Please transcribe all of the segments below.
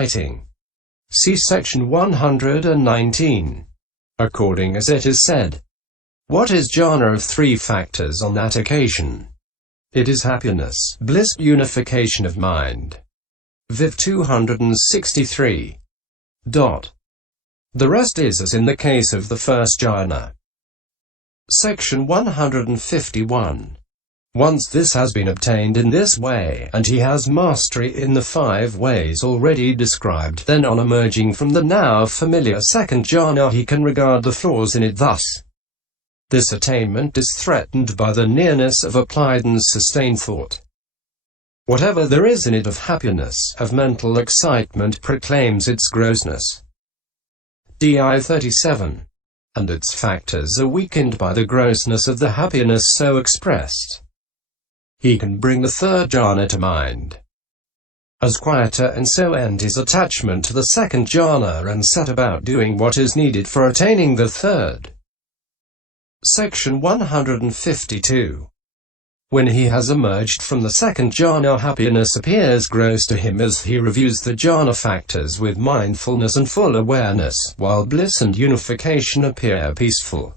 Writing. See section 119. According as it is said. What is jhana of three factors on that occasion? It is happiness, bliss, unification of mind. Viv 263. The rest is as in the case of the first jhana. Section 151. Once this has been obtained in this way, and he has mastery in the 5 ways already described, then on emerging from the now familiar second jhana he can regard the flaws in it thus. This attainment is threatened by the nearness of applied and sustained thought. Whatever there is in it of happiness, of mental excitement, proclaims its grossness. Di 37. And its factors are weakened by the grossness of the happiness so expressed. He can bring the third jhana to mind as quieter, and so end his attachment to the second jhana and set about doing what is needed for attaining the third. Section 152. When he has emerged from the second jhana, happiness appears gross to him as he reviews the jhana factors with mindfulness and full awareness, while bliss and unification appear peaceful.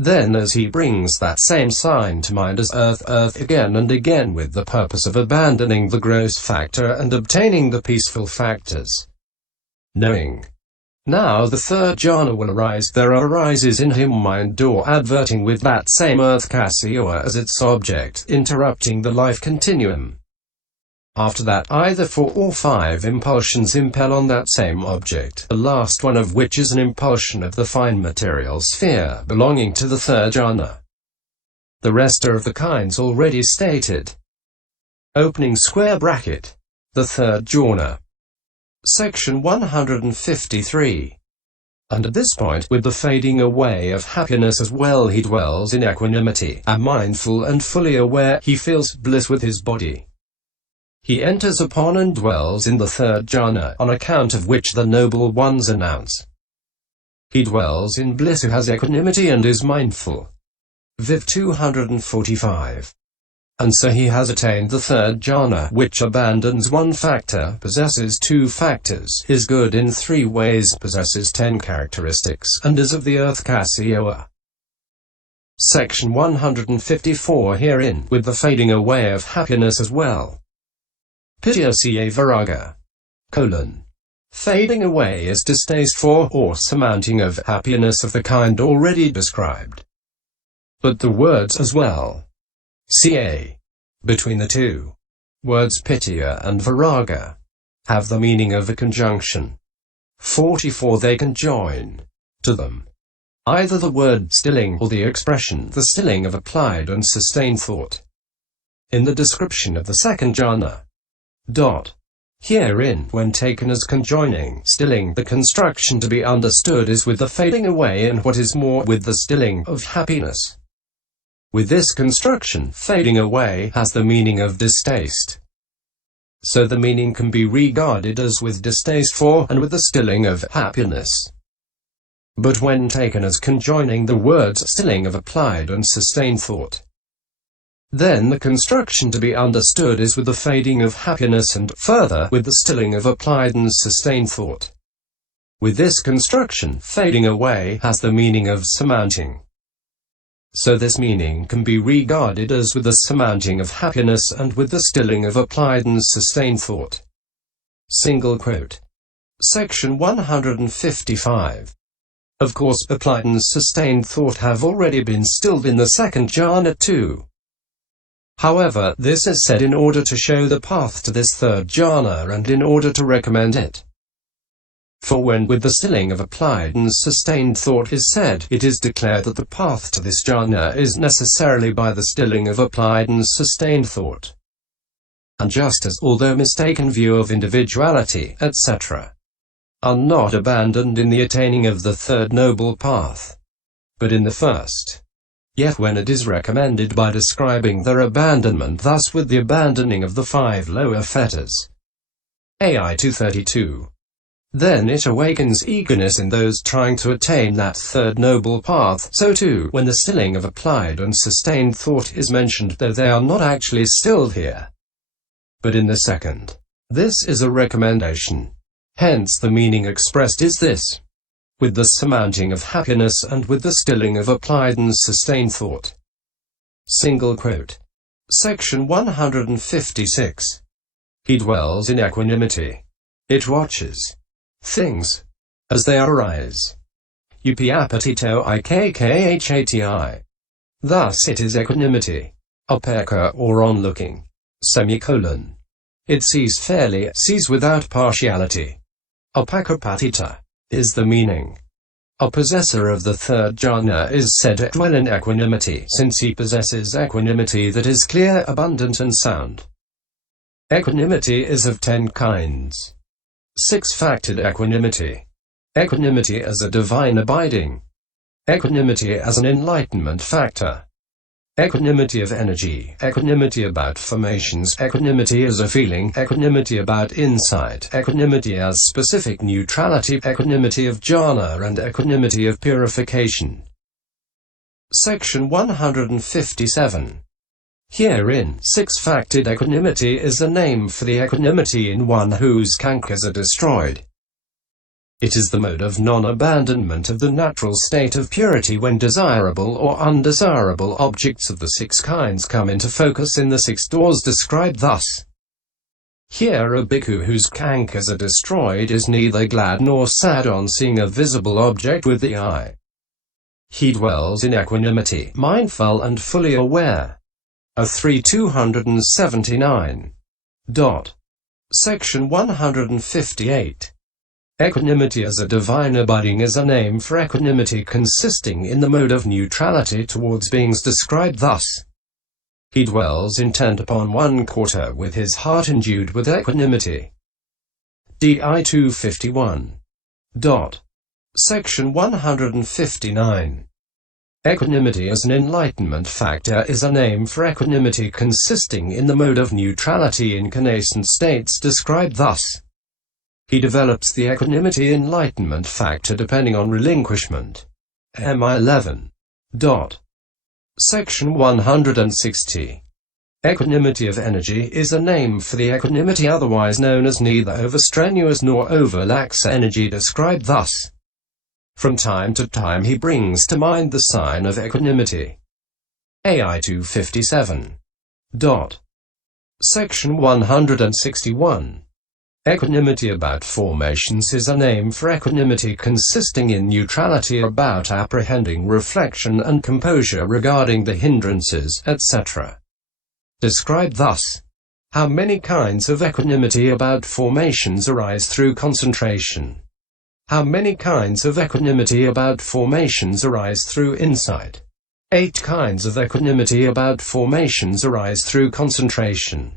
Then as he brings that same sign to mind as earth again and again with the purpose of abandoning the gross factor and obtaining the peaceful factors. Knowing. Now the third jhana will arise, there arises in him mind or adverting with that same earth KASIÓA as its object, interrupting the life continuum. After that, either 4 or 5 impulsions impel on that same object, the last one of which is an impulsion of the fine material sphere belonging to the third jhana. The rest are of the kinds already stated. Opening square bracket. The third jhana. Section 153. And at this point, with the fading away of happiness as well, he dwells in equanimity, and mindful and fully aware, he feels bliss with his body. He enters upon and dwells in the third jhana, on account of which the noble ones announce. He dwells in bliss who has equanimity and is mindful. Viv 245. And so he has attained the third jhana, which abandons one factor, possesses 2 factors, is good in 3 ways, possesses 10 characteristics, and is of the earth KASIÓA. Section 154 herein, with the fading away of happiness as well. Pitiya viraga. Fading away is distaste for, or surmounting of, happiness of the kind already described. But the words as well. Ca. Between the 2 words pitiya and viraga have the meaning of a conjunction. 44 they can join to them either the word stilling or the expression the stilling of applied and sustained thought. In the description of the second jhana. Herein, when taken as conjoining, stilling, the construction to be understood is with the fading away and what is more, with the stilling of happiness. With this construction, fading away has the meaning of distaste. So the meaning can be regarded as with distaste for, and with the stilling of, happiness. But when taken as conjoining the words stilling of applied and sustained thought, then the construction to be understood is with the fading of happiness and, further, with the stilling of applied and sustained thought. With this construction, fading away has the meaning of surmounting. So this meaning can be regarded as with the surmounting of happiness and with the stilling of applied and sustained thought. Section 155. Of course, applied and sustained thought have already been stilled in the second jhana too. However, this is said in order to show the path to this third jhana and in order to recommend it. For when with the stilling of applied and sustained thought is said, it is declared that the path to this jhana is necessarily by the stilling of applied and sustained thought. And just as, although mistaken view of individuality, etc., are not abandoned in the attaining of the third noble path, but in the first, yet when it is recommended by describing their abandonment thus with the abandoning of the 5 lower fetters, AI 232, then it awakens eagerness in those trying to attain that third noble path. So too, when the stilling of applied and sustained thought is mentioned, though they are not actually stilled here, but in the second, This is a recommendation. Hence the meaning expressed is this: with the surmounting of happiness and with the stilling of applied and sustained thought. Single quote. Section 156. He dwells in equanimity. It watches things as they arise. Upapatito ikkhati. Thus it is equanimity. Upeka or onlooking. Semicolon. It sees fairly, sees without partiality. Upakapatita is the meaning. A possessor of the third jhana is said to dwell in equanimity, since he possesses equanimity that is clear, abundant and sound. Equanimity is of 10 kinds. 6-factored equanimity. Equanimity as a divine abiding. Equanimity as an enlightenment factor. Equanimity of energy, equanimity about formations, equanimity as a feeling, equanimity about insight, equanimity as specific neutrality, equanimity of jhana and equanimity of purification. Section 157. Herein, 6-factored equanimity is a name for the equanimity in one whose cankers are destroyed. It is the mode of non-abandonment of the natural state of purity when desirable or undesirable objects of the 6 kinds come into focus in the 6 doors described thus. Here a bhikkhu whose cankers are destroyed is neither glad nor sad on seeing a visible object with the eye. He dwells in equanimity, mindful and fully aware. A3279. Section 158. Equanimity as a divine abiding is a name for equanimity consisting in the mode of neutrality towards beings described thus. He dwells intent upon one quarter with his heart endued with equanimity. DI 251. Section 159. Equanimity as an enlightenment factor is a name for equanimity consisting in the mode of neutrality in connascent states described thus. He develops the equanimity enlightenment factor depending on relinquishment. MI 11. Section 160. Equanimity of energy is a name for the equanimity otherwise known as neither overstrenuous nor overlax energy described thus. From time to time he brings to mind the sign of equanimity. AI 257. Section 161. Equanimity about formations is a name for equanimity consisting in neutrality about apprehending reflection and composure regarding the hindrances, etc. Described thus. How many kinds of equanimity about formations arise through concentration? How many kinds of equanimity about formations arise through insight? 8 kinds of equanimity about formations arise through concentration.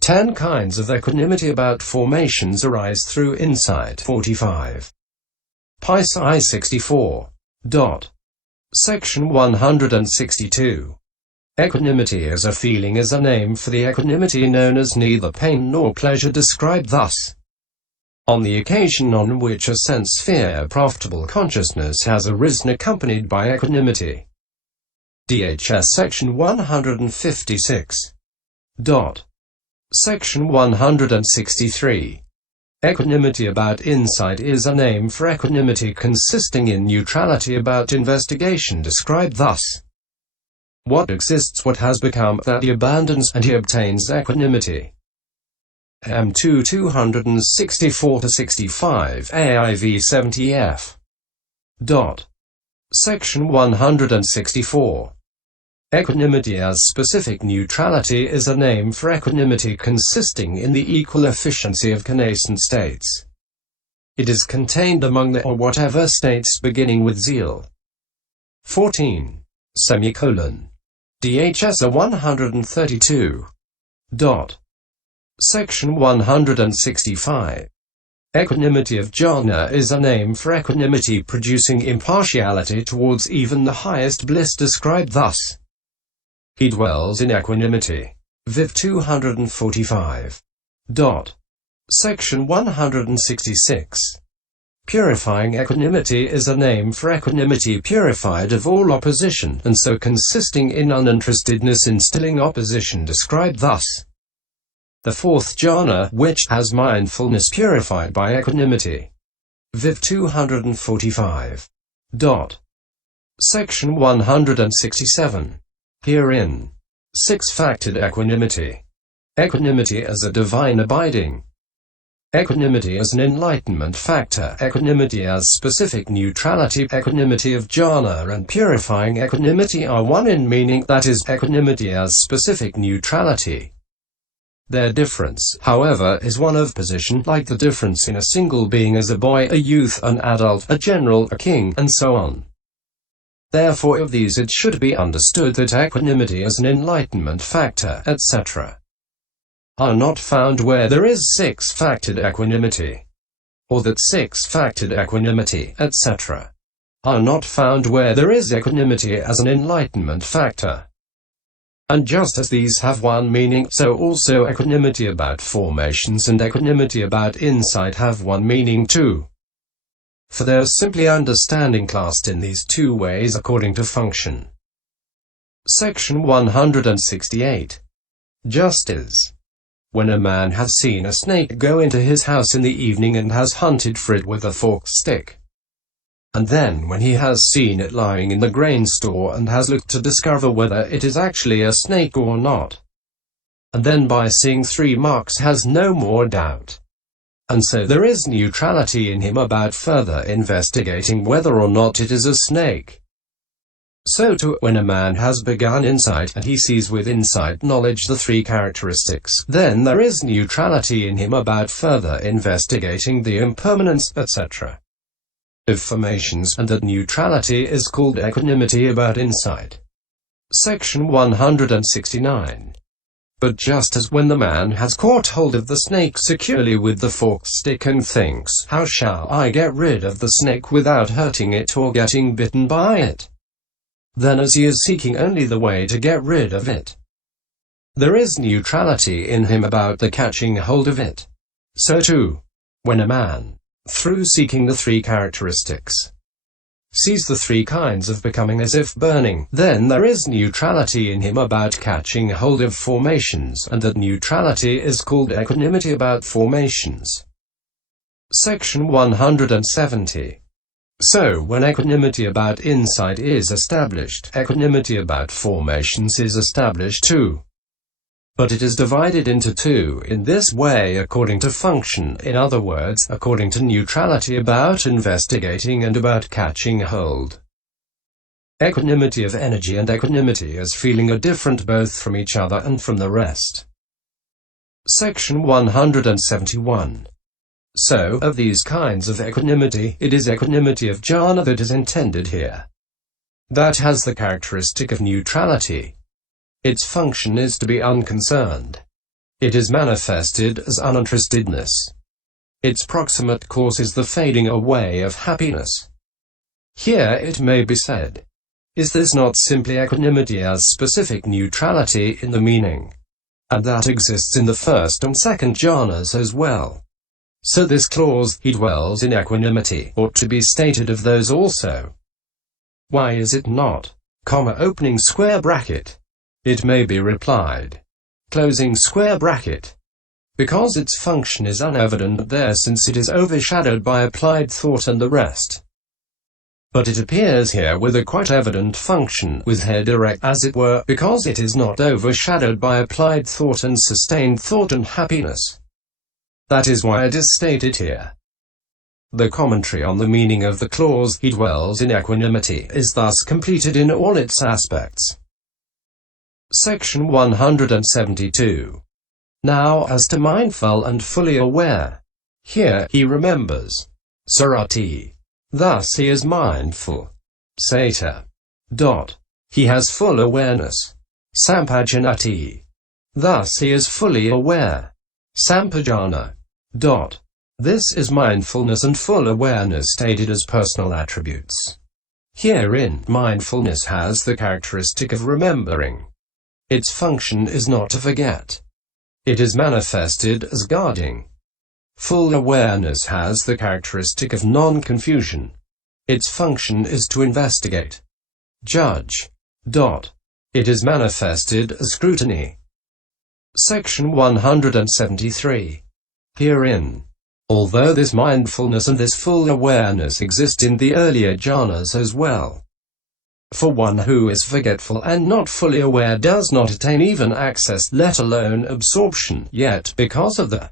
10 kinds of equanimity about formations arise through insight. 45. PSI 64. Section 162. Equanimity as a feeling is a name for the equanimity known as neither pain nor pleasure described thus. On the occasion on which a sense-sphere profitable consciousness has arisen accompanied by equanimity. DHS Section 156. Section 163. Equanimity about insight is a name for equanimity consisting in neutrality about investigation described thus. What exists, what has become, that he abandons, and he obtains equanimity. M2 264-65 AIV 70F. Section 164. Equanimity as specific neutrality is a name for equanimity consisting in the equal efficiency of connascent states. It is contained among the or whatever states beginning with zeal. 14. DHS 132. Section 165. Equanimity of jhana is a name for equanimity producing impartiality towards even the highest bliss described thus. He dwells in equanimity. Viv 245. Section 166. Purifying equanimity is a name for equanimity purified of all opposition, and so consisting in uninterestedness in stilling opposition described thus. The fourth jhana, which has mindfulness purified by equanimity. Viv 245. Section 167. Herein. 6-factored equanimity. Equanimity as a divine abiding. Equanimity as an enlightenment factor. Equanimity as specific neutrality. Equanimity of jhana and purifying equanimity are one in meaning, that is, equanimity as specific neutrality. Their difference, however, is one of position, like the difference in a single being as a boy, a youth, an adult, a general, a king, and so on. Therefore of these it should be understood that equanimity as an enlightenment factor, etc., are not found where there is 6-factored equanimity, or that 6-factored equanimity, etc., are not found where there is equanimity as an enlightenment factor. And just as these have one meaning, so also equanimity about formations and equanimity about insight have one meaning too. For there is simply understanding classed in these two ways according to function. Section 168. Just as when a man has seen a snake go into his house in the evening and has hunted for it with a forked stick, and then when he has seen it lying in the grain store and has looked to discover whether it is actually a snake or not, and then by seeing 3 marks has no more doubt, and so there is neutrality in him about further investigating whether or not it is a snake. So too, when a man has begun insight and he sees with insight knowledge the 3 characteristics, then there is neutrality in him about further investigating the impermanence, etc., of formations, and that neutrality is called equanimity about insight. Section 169. But just as when the man has caught hold of the snake securely with the forked stick and thinks, "How shall I get rid of the snake without hurting it or getting bitten by it?" then as he is seeking only the way to get rid of it, there is neutrality in him about the catching hold of it. So too, when a man, through seeking the 3 characteristics, sees the 3 kinds of becoming as if burning, then there is neutrality in him about catching hold of formations, and that neutrality is called equanimity about formations. Section 170. So, when equanimity about insight is established, equanimity about formations is established too. But it is divided into 2 in this way according to function, in other words, according to neutrality about investigating and about catching hold. Equanimity of energy and equanimity as feeling are different both from each other and from the rest. Section 171. So, of these kinds of equanimity, it is equanimity of jhana that is intended here. That has the characteristic of neutrality. Its function is to be unconcerned. It is manifested as uninterestedness. Its proximate cause is the fading away of happiness. Here it may be said, is this not simply equanimity as specific neutrality in the meaning? And that exists in the first and second jhanas as well. So this clause, "he dwells in equanimity," ought to be stated of those also. Why is it not? Opening square bracket. It may be replied, closing square bracket, because its function is unevident there since it is overshadowed by applied thought and the rest. But it appears here with a quite evident function, with head erect as it were, because it is not overshadowed by applied thought and sustained thought and happiness. That is why it is stated here. The commentary on the meaning of the clause, "he dwells in equanimity," is thus completed in all its aspects. Section 172. Now, as to mindful and fully aware. Here, he remembers. Sarati. Thus he is mindful. Sata. He has full awareness. Sampajanati. Thus he is fully aware. Sampajana. This is mindfulness and full awareness stated as personal attributes. Herein, mindfulness has the characteristic of remembering. Its function is not to forget. It is manifested as guarding. Full awareness has the characteristic of non-confusion. Its function is to investigate. Judge. It is manifested as scrutiny. Section 173. Herein, although this mindfulness and this full awareness exist in the earlier jhanas as well, for one who is forgetful and not fully aware does not attain even access, let alone absorption, yet because of the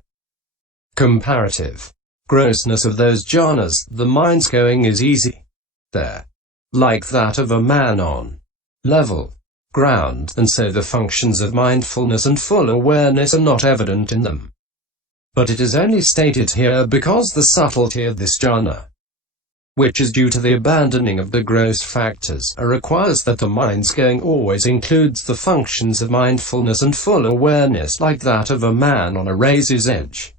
comparative grossness of those jhanas, the mind's going is easy there, like that of a man on level ground, and so the functions of mindfulness and full awareness are not evident in them. But it is only stated here because the subtlety of this jhana, which is due to the abandoning of the gross factors, requires that the mind's going always includes the functions of mindfulness and full awareness, like that of a man on a razor's edge.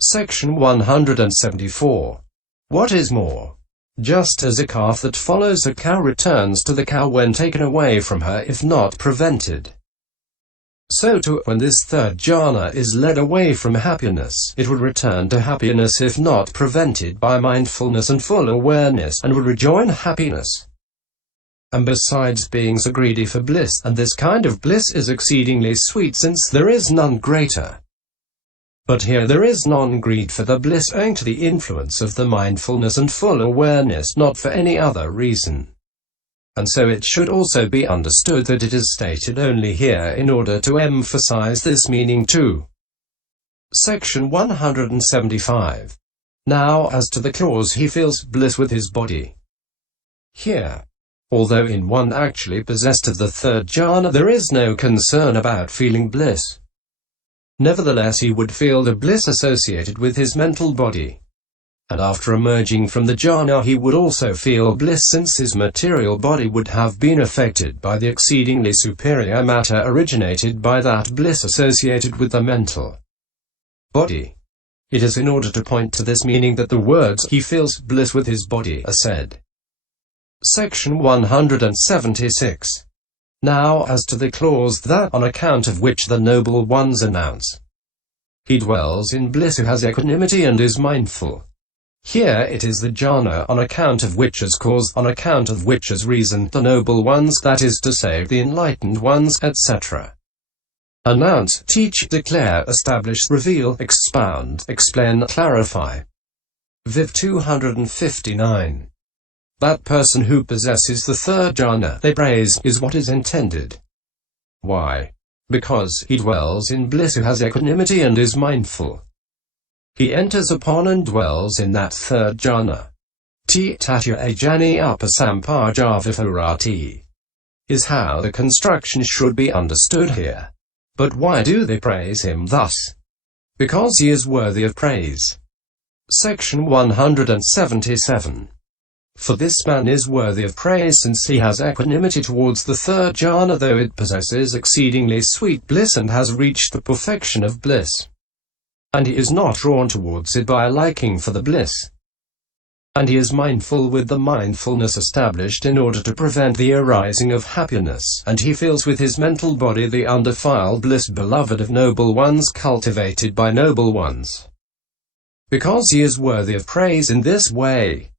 Section 174. What is more, just as a calf that follows a cow returns to the cow when taken away from her if not prevented, so too, when this third jhana is led away from happiness, it would return to happiness if not prevented by mindfulness and full awareness, and would rejoin happiness. And besides, being so greedy for bliss, and this kind of bliss is exceedingly sweet, since there is none greater. But here there is non-greed for the bliss owing to the influence of the mindfulness and full awareness, not for any other reason. And so it should also be understood that it is stated only here in order to emphasize this meaning too. Section 175. Now as to the clause he feels bliss with his body. Here, although in one actually possessed of the third jhana there is no concern about feeling bliss, nevertheless he would feel the bliss associated with his mental body. And after emerging from the jhana he would also feel bliss, since his material body would have been affected by the exceedingly superior matter originated by that bliss associated with the mental body. It is in order to point to this meaning that the words "he feels bliss with his body" are said. Section 176. Now as to the clause that, on account of which the noble ones announce, he dwells in bliss who has equanimity and is mindful. Here it is the jhana on account of which as cause, on account of which as reason, the noble ones, that is to say, the enlightened ones, etc., announce, teach, declare, establish, reveal, expound, explain, clarify. Viv 259. That person who possesses the third jhana, they praise, is what is intended. Why? Because he dwells in bliss who has equanimity and is mindful. He enters upon and dwells in that third jhana. Tatya ajani upasampajavifurati is how the construction should be understood here. But why do they praise him thus? Because he is worthy of praise. Section 177. For this man is worthy of praise, since he has equanimity towards the third jhana, though it possesses exceedingly sweet bliss and has reached the perfection of bliss. And he is not drawn towards it by a liking for the bliss. And he is mindful with the mindfulness established in order to prevent the arising of happiness, and he feels with his mental body the undefiled bliss beloved of noble ones, cultivated by noble ones. Because he is worthy of praise in this way,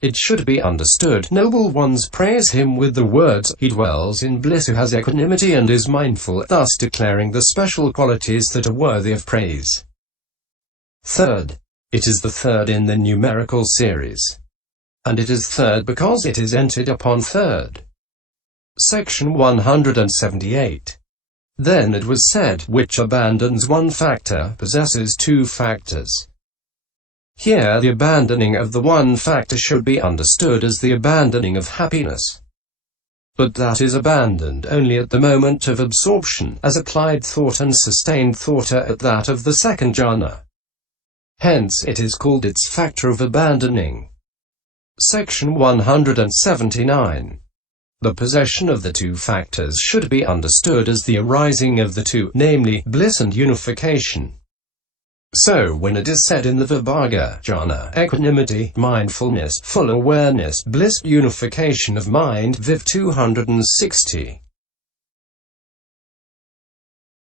it should be understood, noble ones praise him with the words, he dwells in bliss who has equanimity and is mindful, thus declaring the special qualities that are worthy of praise. Third. It is the third in the numerical series. And it is third because it is entered upon third. Section 178. Then it was said, which abandons one factor, possesses two factors. Here the abandoning of the one factor should be understood as the abandoning of happiness. But that is abandoned only at the moment of absorption, as applied thought and sustained thought are at that of the second jhana. Hence it is called its factor of abandoning. Section 179. The possession of the two factors should be understood as the arising of the two, namely, bliss and unification. So when it is said in the Vibhaga jhana, equanimity, mindfulness, full awareness, bliss, unification of mind, Viv 260,